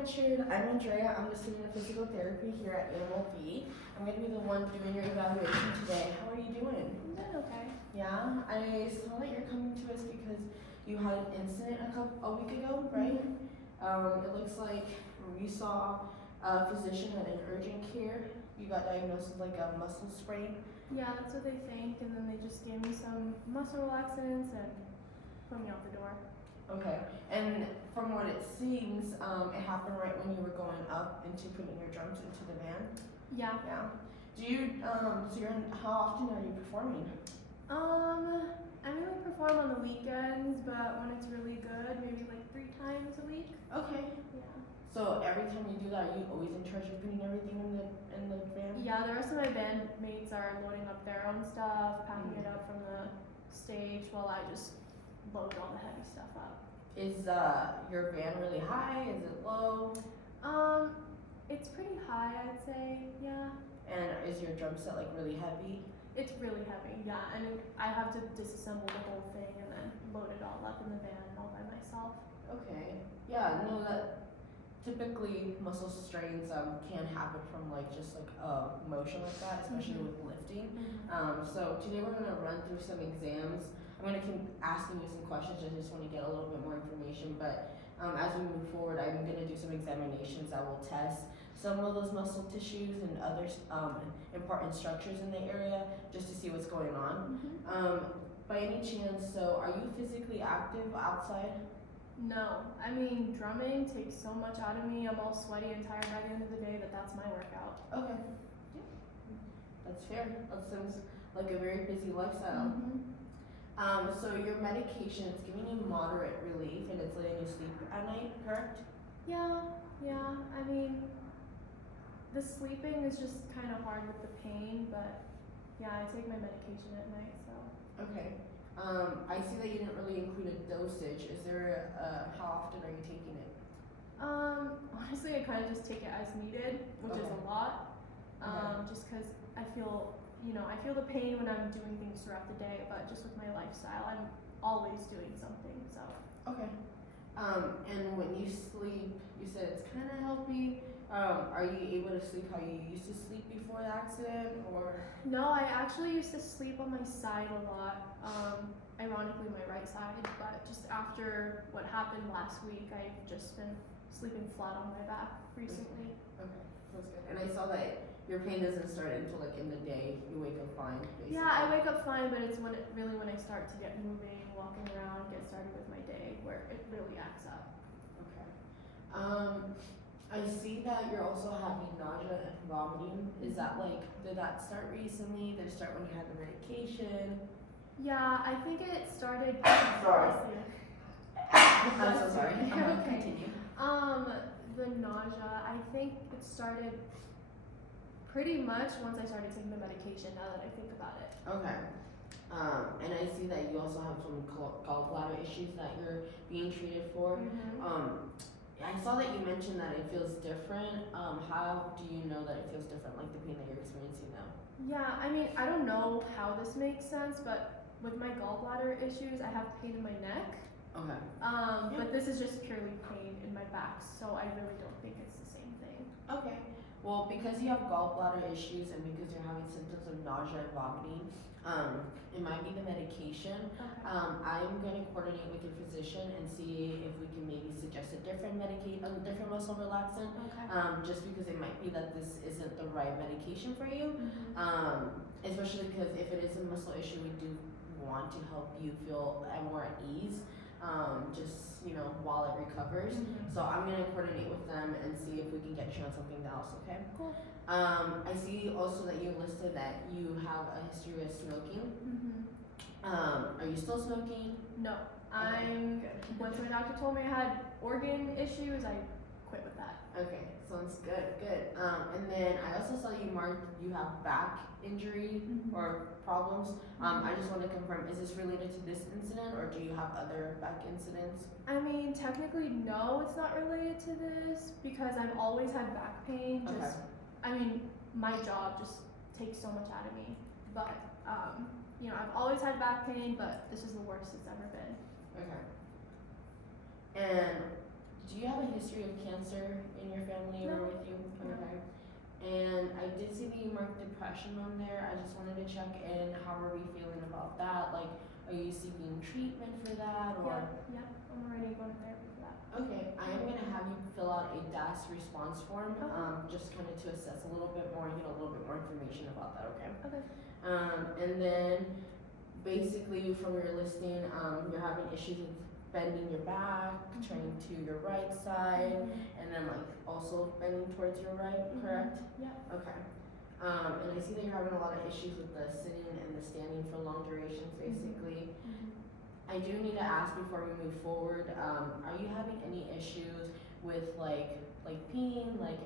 Richard. I'm Andrea. I'm the student of physical therapy here at UNLV. I'm going to be the one doing your evaluation today. How are you doing? I'm doing okay. Yeah, I saw that you're coming to us because you had an incident a week ago, right? Mm-hmm. It looks like you saw a physician at an urgent care. You got diagnosed with like a muscle sprain. Yeah, that's what they think, and then they just gave me some muscle relaxants and put me out the door. Okay, and from what it seems, it happened right when you were going up into putting your drums into the van. Yeah. Yeah. Do you how often are you performing? I mainly perform on the weekends, but when it's really good, maybe like 3 times a week. Okay. Yeah. So every time you do that, are you always in charge of putting everything in the van? Yeah, the rest of my bandmates are loading up their own stuff, packing it up from the stage, while I just load all the heavy stuff up. Is your van really high? Is it low? It's pretty high, I'd say. Yeah. And is your drum set like really heavy? It's really heavy, yeah, and I have to disassemble the whole thing and then load it all up in the van all by myself. Okay. Yeah, no, that typically muscle strains can happen from like just like a motion like that, especially with lifting. So today we're gonna run through some exams. I'm gonna keep asking you some questions. I just want to get a little bit more information, but as we move forward, I'm gonna do some examinations that will test some of those muscle tissues and other important structures in the area, just to see what's going on. By any chance, so are you physically active outside? No, I mean, drumming takes so much out of me. I'm all sweaty and tired by the end of the day that's my workout. Okay. Yeah. That's fair. That sounds like a very busy lifestyle. So your medication is giving you moderate relief and it's letting you sleep at night, correct? Yeah. I mean, the sleeping is just kind of hard with the pain, but yeah, I take my medication at night, so. Okay. I see that you didn't really include a dosage. Is there how often are you taking it? Honestly, I kind of just take it as needed, which is a lot. Just because I feel the pain when I'm doing things throughout the day, but just with my lifestyle, I'm always doing something, so. Okay. And when you sleep, you said it's kind of healthy. Are you able to sleep how you used to sleep before the accident, or? No, I actually used to sleep on my side a lot. Ironically, my right side, but just after what happened last week, I've just been sleeping flat on my back recently. Okay, that's good. And I saw that your pain doesn't start until like in the day. You wake up fine, basically. Yeah, I wake up fine, but it's when I start to get moving, walking around, get started with my day, where it really acts up. Okay. I see that you're also having nausea and vomiting. Is that did that start recently? Did it start when you had the medication? Yeah, I think it started. Sorry. I'm so sorry. Okay. Continue. The nausea, I think it started pretty much once I started taking the medication, now that I think about it. Okay. And I see that you also have some gallbladder issues that you're being treated for. I saw that you mentioned that it feels different. How do you know that it feels different, like the pain that you're experiencing now? Yeah, I mean, I don't know how this makes sense, but with my gallbladder issues, I have pain in my neck. Okay. But this is just purely pain in my back, so I really don't think it's the same thing. Okay. Well, because you have gallbladder issues and because you're having symptoms of nausea and vomiting, it might be the medication. Okay. I'm going to coordinate with your physician and see if we can maybe suggest a different different muscle relaxant. Okay. Just because it might be that this isn't the right medication for you. Especially because if it is a muscle issue, we do want to help you feel more at ease. Just while it recovers. So I'm gonna coordinate with them and see if we can get you on something else. Okay. Cool. I see also that you listed that you have a history of smoking. Are you still smoking? No, Okay. Once my doctor told me I had organ issues, I quit with that. Okay, sounds good. Good. And then I also saw you marked you have back injury or problems. I just want to confirm: is this related to this incident, or do you have other back incidents? I mean, technically, no, it's not related to this because I've always had back pain. I mean, my job just takes so much out of me. But, I've always had back pain, but this is the worst it's ever been. Okay. And do you have a history of cancer in your family or No. with you? No. Okay. And I did see that you marked depression on there. I just wanted to check in. How are we feeling about that? Like, are you seeking treatment for that or? Yeah, I'm already going to therapy for that. Okay, I am gonna have you fill out a DAS response form, Okay. just kind of to assess a little bit more, a little bit more information about that, okay? Okay. And then basically from your listing, you're having issues with bending your back, turning to your right side, and then like also bending towards your right, correct? Yeah. Okay. And I see that you're having a lot of issues with the sitting and the standing for long durations, basically. I do need to ask before we move forward, are you having any issues with like peeing, like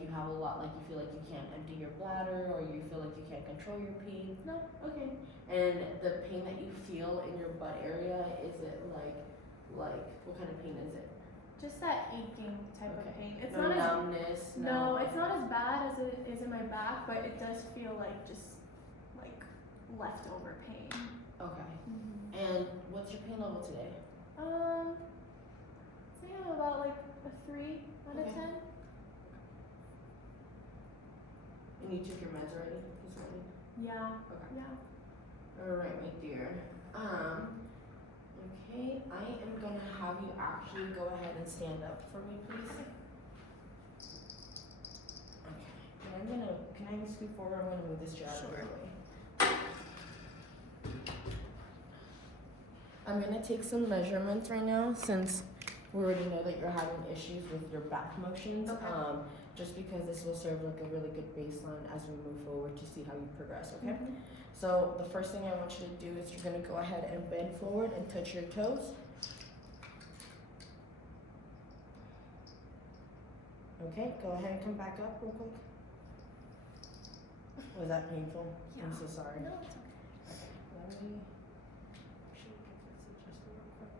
you have a lot, like you feel like you can't empty your bladder or you feel like you can't control your pee? No. Okay. And the pain that you feel in your butt area, is it like what kind of pain is it? Just that aching type of pain. It's no not numbness, no, it's not as bad as it is in my back, but it does feel like just like leftover pain. Okay. And what's your pain level today? Say I'm about like a 3 out of 10. And you took your meds already this morning? Yeah. Okay. Yeah. Alright, my dear. Okay, I am gonna have you actually go ahead and stand up for me, please. Okay. And can I scoot forward? I'm gonna move this chair out of your way. I'm gonna take some measurements right now since we already know that you're having issues with your back motions. Okay. Just because this will serve like a really good baseline as we move forward to see how you progress, okay? Mhm. So the first thing I want you to do is you're gonna go ahead and bend forward and touch your toes. Okay, go ahead and come back up real quick. Was that painful? Yeah. I'm so sorry. No, it's okay. Okay, let me actually get this adjusted real quick.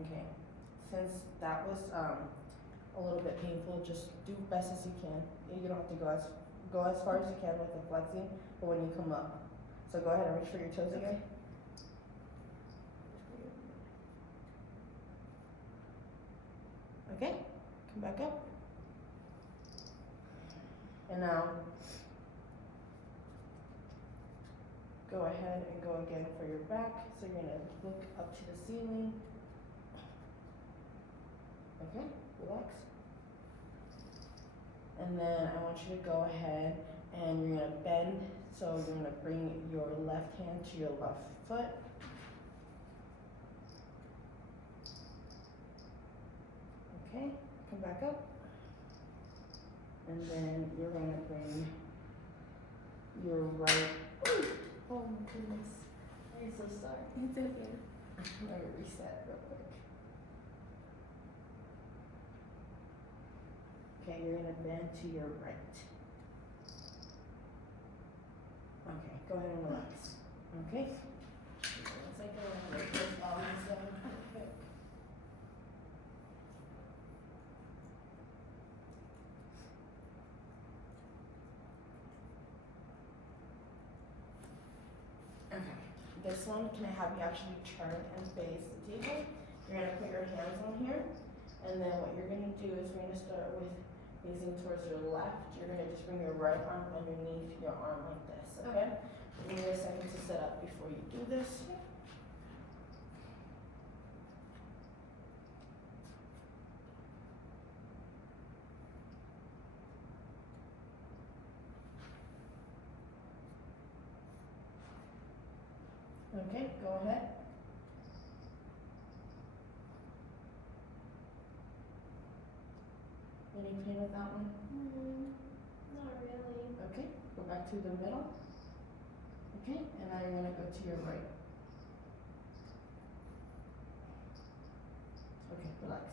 Okay, since that was a little bit painful, just do best as you can. You don't have to go as far as you can with the flexing, but when you come up. So go ahead and reach for your toes again. Okay, come back up. And now, go ahead and go again for your back. So you're gonna look up to the ceiling. Okay, relax. And then I want you to go ahead and you're gonna bend. So you're gonna bring your left hand to your left foot. Okay, come back up. And then you're gonna bring your right. Oh my goodness. I'm so sorry. It's okay. Let me reset real quick. Okay, you're gonna bend to your right. Okay, go ahead and relax. Okay? Once I go and break those bodies down real quick. Okay, this one, can I have you actually turn and face the table? You're gonna put your hands on here, and then what you're gonna do is we're gonna start with facing towards your left. You're gonna just bring your right arm underneath your arm like this, okay? Give me a second to set up before you do this. Okay, go ahead. Any pain with that one? Not really. Okay, go back to the middle. Okay, and now you're gonna go to your right. Okay, relax.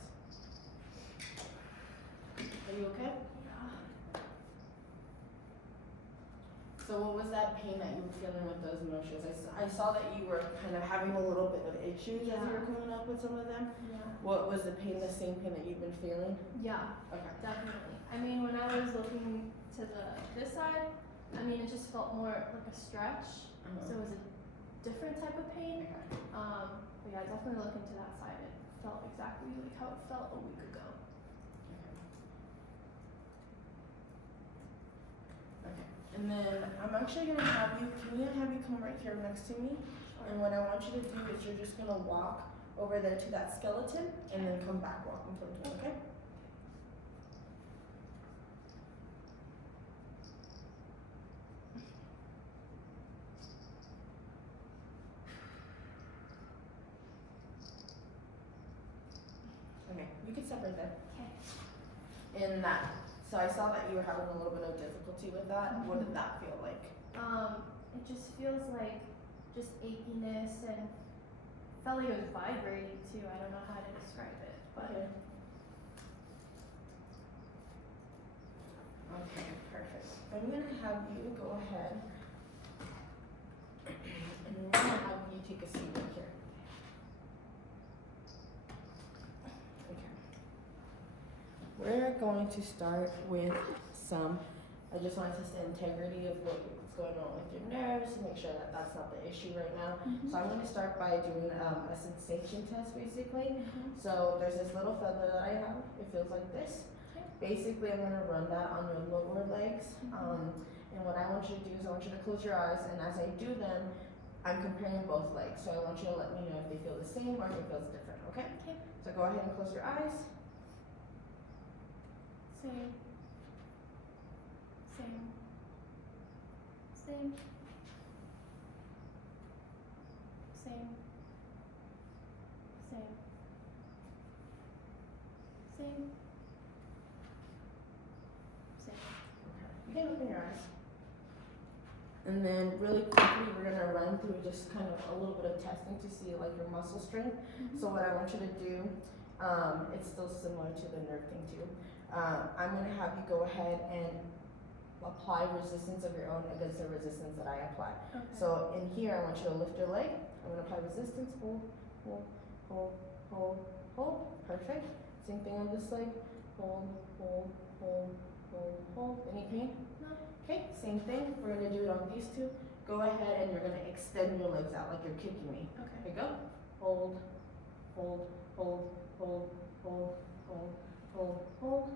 Are you okay? Yeah. So what was that pain that you were feeling with those motions? I saw that you were kind of having a little bit of issues as you were coming up with some of them. Yeah. What was the pain, the same pain that you've been feeling? Yeah, Okay. definitely. I mean, when I was looking to this side, I mean, it just felt more like a stretch, so it was a different type of pain. Okay. But yeah, definitely look into that side. It felt exactly like how it felt a week ago. Okay. And then I'm actually gonna have you. Can we have you come right here next to me? And what I want you to do is you're just gonna walk over there to that skeleton and then come back walking towards me. Okay? Okay. You can step right there. Okay. In that. So I saw that you were having a little bit of difficulty with that. What did that feel like? It just feels like just achiness and felt like it was vibrating too. I don't know how to describe it, but Okay, perfect. I'm gonna have you go ahead and I'm gonna have you take a seat right here. Okay. We're going to start with some. I just want to test the integrity of what's going on with your nerves to make sure that that's not the issue right now. So I'm going to start by doing a sensation test basically. So there's this little feather that I have. It feels like this. Okay. Basically, I'm going to run that on your lower legs. And what I want you to do is I want you to close your eyes, and as I do them, I'm comparing both legs. So I want you to let me know if they feel the same or if it feels different, okay? Okay. So go ahead and close your eyes. Same. Same. Same. Same. Same. Same. Same. You can open your eyes. And then really quickly, we're gonna run through just kind of a little bit of testing to see like your muscle strength. So what I want you to do, it's still similar to the nerve thing too. I'm gonna have you go ahead and apply resistance of your own against the resistance that I apply. Okay. So in here, I want you to lift your leg. I'm gonna apply resistance. Hold, hold, hold, hold, hold. Perfect. Same thing on this leg. Hold, hold, hold, hold, hold. Any pain? No. Okay, same thing. We're gonna do it on these two. Go ahead and you're gonna extend your legs out like you're kicking me. Okay. Here we go. Hold, hold, hold, hold, hold, hold, hold, hold.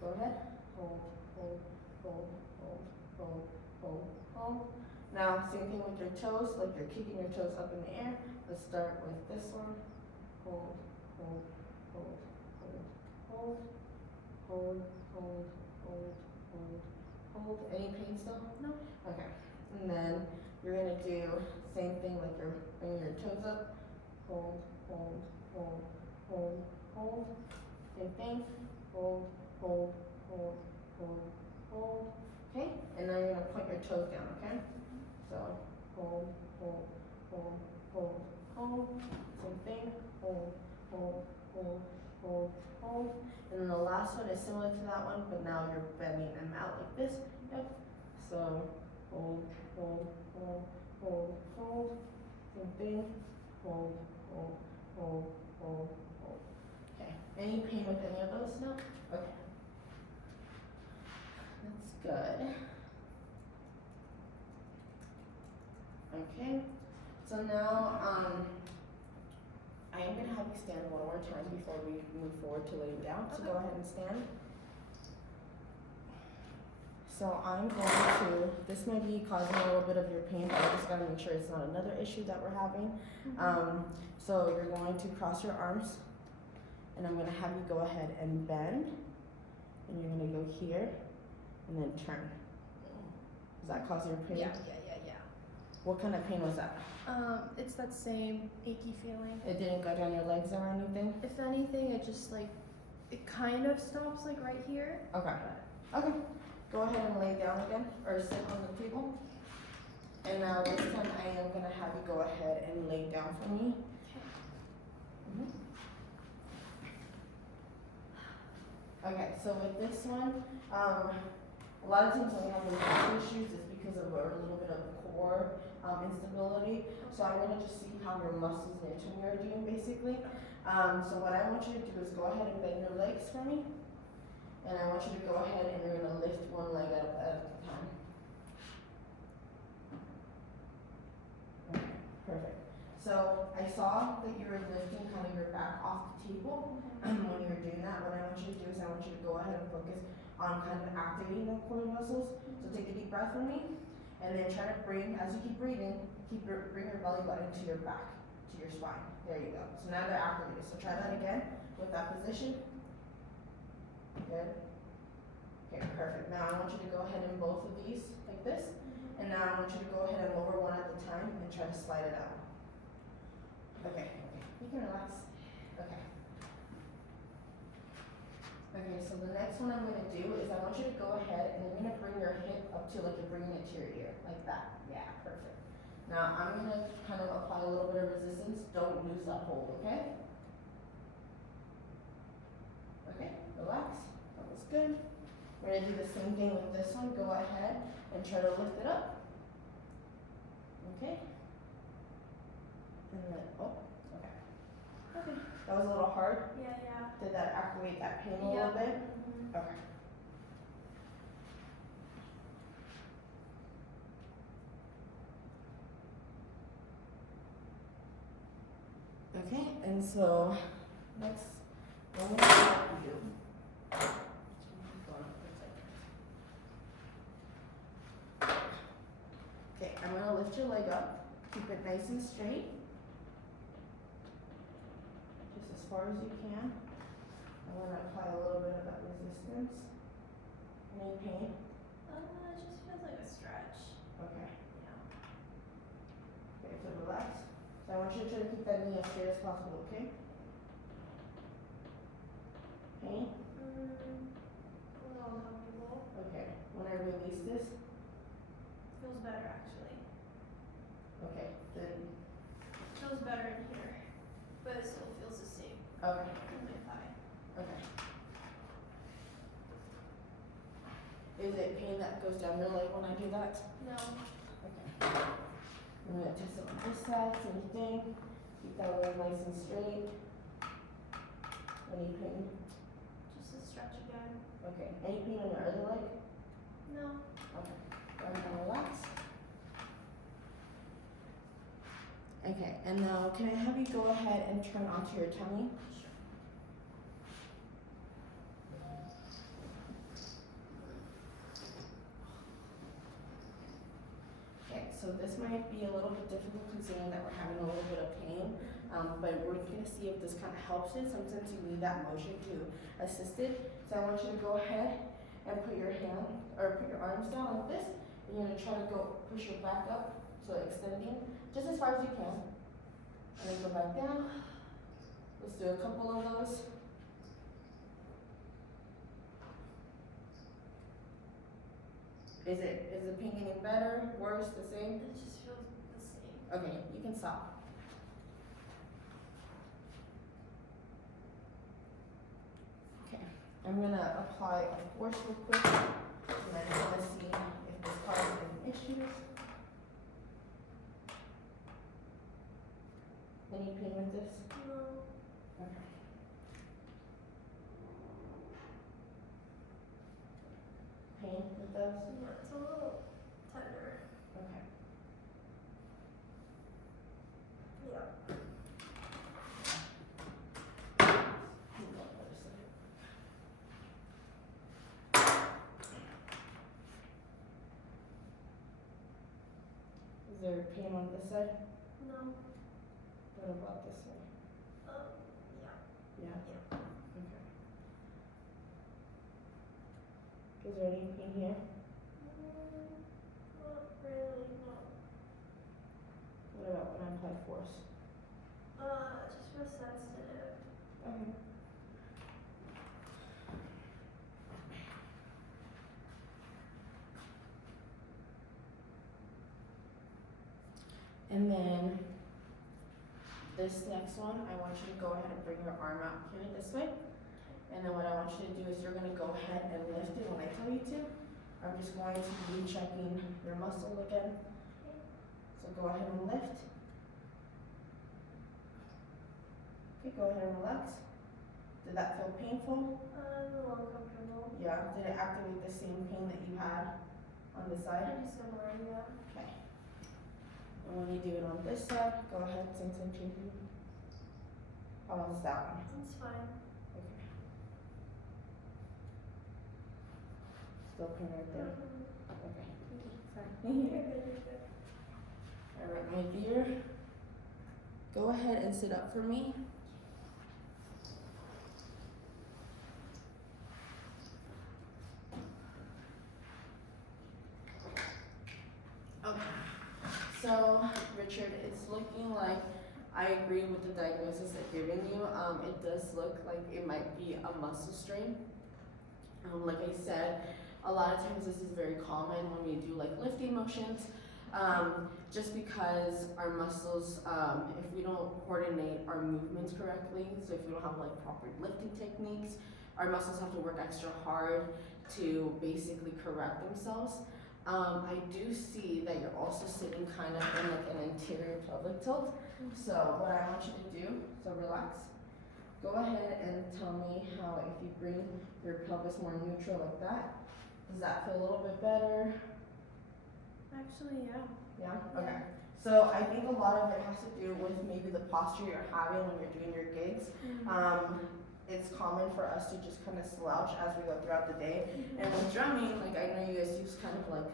Go ahead. Hold, hold, hold, hold, hold, hold, hold. Now, same thing with your toes, like you're kicking your toes up in the air. Let's start with this one. Hold, hold, hold, hold, hold, hold, hold, hold, hold, hold. Any pain still? No. Okay. And then you're gonna do same thing, like you're bringing your toes up. Hold, hold, hold, hold, hold. Same thing. Hold, hold, hold, hold, hold. Okay? And now you're gonna point your toes down, okay? So hold, hold, hold, hold, hold. Same thing. Hold, hold, hold, hold, hold. And then the last one is similar to that one, but now you're bending them out like this. Yep. So hold, hold, hold, hold, hold. Same thing. Hold, hold, hold, hold, hold. Okay. Any pain with any of those? No. Okay. That's good. Okay. So now, I am gonna have you stand one more time before we move forward to laying down. So go ahead and stand. So I'm going to, this might be causing a little bit of your pain, but I just gotta make sure it's not another issue that we're having. So you're going to cross your arms, and I'm gonna have you go ahead and bend, and you're gonna go here, and then turn. Does that cause your pain? Yeah. What kind of pain was that? It's that same achy feeling. It didn't go down your legs or anything? If anything, it just like, it kind of stops like right here. Okay. Okay. Go ahead and lay down again, or sit on the table. And now this time I am gonna have you go ahead and lay down for me. Okay, so with this one, a lot of times when we have those back issues, it's because of a little bit of core instability. So I'm gonna just see how your muscles near to me are doing basically. So what I want you to do is go ahead and bend your legs for me. And I want you to go ahead and you're gonna lift one leg up at a time. So I saw that you were lifting kind of your back off the table. When you were doing that, what I want you to do is I want you to go ahead and focus on kind of activating the core muscles. So take a deep breath for me, and then try to bring, as you keep breathing, bring your belly button to your back, to your spine. There you go. So now they're activated. So try that again with that position. Good. Okay, perfect. Now I want you to go ahead and both of these like this. And now I want you to go ahead and lower one at a time and try to slide it out. Okay, you can relax. Okay. Okay, so the next one I'm gonna do is I want you to go ahead and you're gonna bring your hip up to like you're bringing it to your ear, like that. Yeah, perfect. Now I'm gonna kind of apply a little bit of resistance. Don't lose that hold, okay? Okay, relax. That was good. We're gonna do the same thing with this one. Go ahead and try to lift it up. Okay. And then, oh, okay. Okay. That was a little hard. Yeah. Did that activate that pain a little bit? Okay. Okay, and so next, what I'm gonna have you do. Okay, I'm gonna lift your leg up, keep it nice and straight, just as far as you can. I'm gonna apply a little bit of that resistance. Any pain? It just feels like a stretch. Okay. Yeah. Okay, so relax. So I want you to try to keep that knee as straight as possible, okay? Pain? A little uncomfortable. Okay. When I release this, Feels better actually. okay, then, Feels better in here, but it still feels the same okay, in my thigh. okay. Is it pain that goes down your leg when I do that? No. Okay. I'm gonna test it on this side, same thing. Keep that leg nice and straight. Any pain? Just a stretch again. Okay. Any pain on your other leg? No. Okay. Go ahead and relax. Okay, and now can I have you go ahead and turn onto your tummy? Sure. Okay, so this might be a little bit difficult considering that we're having a little bit of pain, but we're gonna see if this kind of helps it. Sometimes you need that motion to assist it. So I want you to go ahead and put your hand, or put your arms down like this. And you're gonna try to go push your back up, so extending just as far as you can. And then go back down. Let's do a couple of those. Is the pain getting better, worse, the same? It just feels the same. Okay, you can stop. Okay, I'm gonna apply a force real quick, and I just wanna see if this causes any issues. Any pain with this? No. Okay. Pain with those? Yeah, it's a little tender. Okay. Yeah. Hold on for a second. Is there pain on this side? No. What about this side? Yeah. Yeah? Yeah. Okay. Is there any pain here? Not really, no. What about when I apply force? It just feels sensitive. Okay. And then this next one, I want you to go ahead and bring your arm out here this way. And then what I want you to do is you're gonna go ahead and lift it when I tell you to. I'm just going to be checking your muscle again. So go ahead and lift. Okay, go ahead and relax. Did that feel painful? A little uncomfortable. Yeah. Did it activate the same pain that you had on the side? Pretty similar, yeah. Okay. And when you do it on this side, go ahead, sing. How was that one? That's fine. Okay. Still pain right there? Okay. Alright, my dear. Go ahead and sit up for me. Okay. So, Richard, it's looking like I agree with the diagnosis they're giving you. It does look like it might be a muscle strain. Like I said, a lot of times this is very common when we do like lifting motions. Just because our muscles, if we don't coordinate our movements correctly, so if we don't have like proper lifting techniques, our muscles have to work extra hard to basically correct themselves. I do see that you're also sitting kind of in like an anterior pelvic tilt. So what I want you to do, so relax. Go ahead and tell me how if you bring your pelvis more neutral like that, does that feel a little bit better? Actually, yeah. Yeah? Okay. So I think a lot of it has to do with maybe the posture you're having when you're doing your gigs. It's common for us to just kind of slouch as we go throughout the day. And with drumming, like I know you guys use kind of like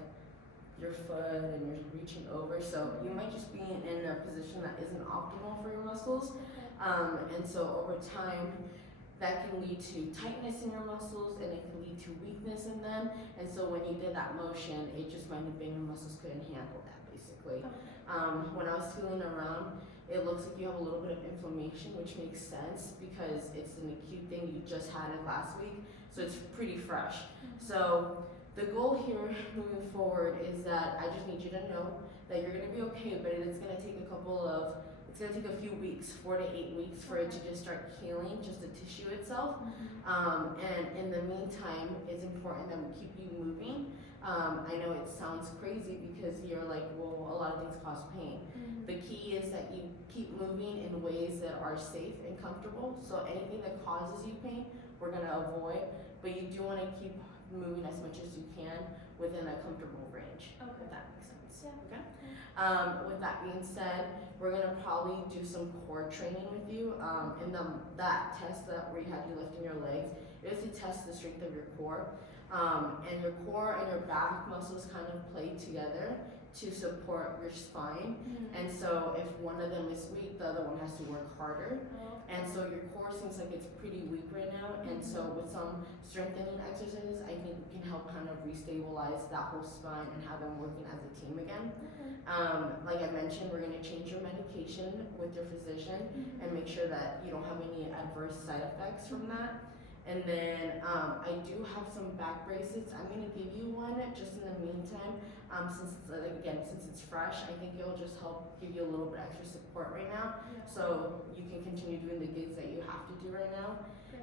your foot and you're reaching over, so you might just be in a position that isn't optimal for your muscles. And so over time, that can lead to tightness in your muscles and it can lead to weakness in them. And so when you did that motion, it just might have been your muscles couldn't handle that basically. When I was feeling around, it looks like you have a little bit of inflammation, which makes sense because it's an acute thing you just had it last week, so it's pretty fresh. So the goal here moving forward is that I just need you to know that you're gonna be okay, but it's gonna take a few weeks, 4 to 8 weeks for it to just start healing, just the tissue itself. And in the meantime, it's important that we keep you moving. I know it sounds crazy because you're like, well, a lot of things cause pain. The key is that you keep moving in ways that are safe and comfortable. So anything that causes you pain, we're gonna avoid, but you do wanna keep moving as much as you can within a comfortable range. Okay. If that makes sense. Yeah. Okay. With that being said, we're gonna probably do some core training with you. And that test that where you had you lifting your legs, it is to test the strength of your core. And your core and your back muscles kind of play together to support your spine. And so if one of them is weak, the other one has to work harder. And so your core seems like it's pretty weak right now. And so with some strengthening exercises, I think it can help kind of restabilize that whole spine and have them working as a team again. Like I mentioned, we're gonna change your medication with your physician and make sure that you don't have any adverse side effects from that. And then I do have some back bracelets. I'm gonna give you one just in the meantime. Since it's fresh, I think it'll just help give you a little bit extra support right now. So you can continue doing the gigs that you have to do right now.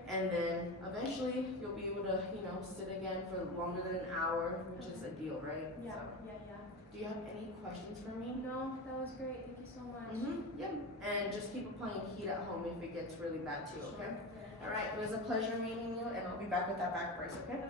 And then eventually you'll be able to, sit again for longer than an hour, which is ideal, right? Yeah. So, Yeah. do you have any questions for me? No, that was great. Thank you so much. Yep. And just keep applying heat at home if it gets really bad too, okay? All right, it was a pleasure meeting you, and I'll be back with that back brace, okay? Okay.